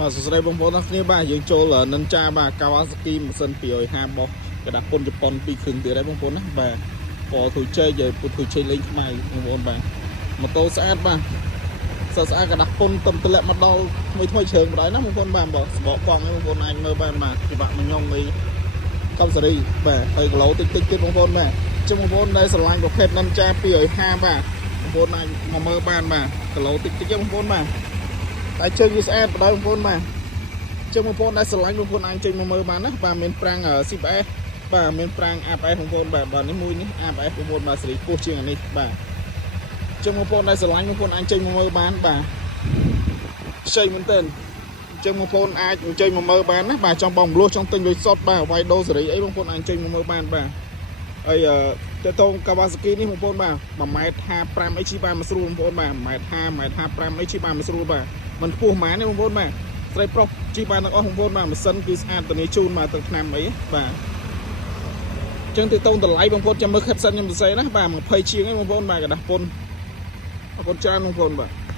បាទសួស្តីបងប្អូនទាំងគ្នាបាទយើងចូលនិនចាបាទ Kawasaki ម៉ាស៊ីន250បោះกระดาษពុនជប៉ុន2គ្រឿងទៀតហើយបងប្អូនណាបាទពណ៌ធូចជ័យពុនធូចជ័យលេងខ្មៅបងប្អូនបាទម៉ូតូស្អាតបាទស្អាតกระดาษពុនទំទម្លាក់មកដល់ថ្មីជ្រើងម្ដងណាបងប្អូនបាទបងស្បកកង់ឲ្យបងប្អូនអាចមើលបានបាទពិបាកមកញងអីកំសេរីបាទហើយគីឡូតិចទៀតបងប្អូនបាទចឹងបងប្អូនដែលស្រឡាញ់ប្រភេទនិនចា250បាទបងប្អូនអាចមកមើលបានបាទគីឡូតិចបងប្អូនបាទតែជើងវាស្អាតបណ្ដោយបងប្អូនបាទចឹងបងប្អូនដែលស្រឡាញ់បងប្អូនអាចចេញមកមើលបានណាបាទមានប្រាំង CBS បាទមានប្រាំង ABS បងប្អូនបាទនេះមួយនេះ ABS បងប្អូនបាទសេរីពោះជាងនេះបាទចឹងបងប្អូនដែលស្រឡាញ់បងប្អូនអាចចេញមកមើលបានបាទខ្ចីមែនទែនចឹងបងប្អូនអាចចេញមកមើលបានណាបាទចង់បងមលោះចង់ទិញលុយសុតបាទវាយដូរសេរីអីបងប្អូនអាចចេញមកមើលបានបាទហើយតើតោ Kawasaki នេះបងប្អូនបាទ1.55 អីជីបានមកស្រួលបងប្អូនបាទ1.50 1.55 អីជីបានមកស្រួលបាទមិនខ្ពស់ហ្មងទេបងប្អូនបាទស្រីប្រុសជីបានទាំងអស់បងប្អូនបាទម៉ាស៊ីនគឺស្អាតតានីជូនមកទឹកថ្នាំអីបាទចឹងទៅតោតម្លៃបងប្អូនចាំមើល headset ខ្ញុំសរសេរណាបាទ20ជាងឯងបងប្អូនបាទกระดาษពុនអរគុណច្រើនបងប្អូនបាទ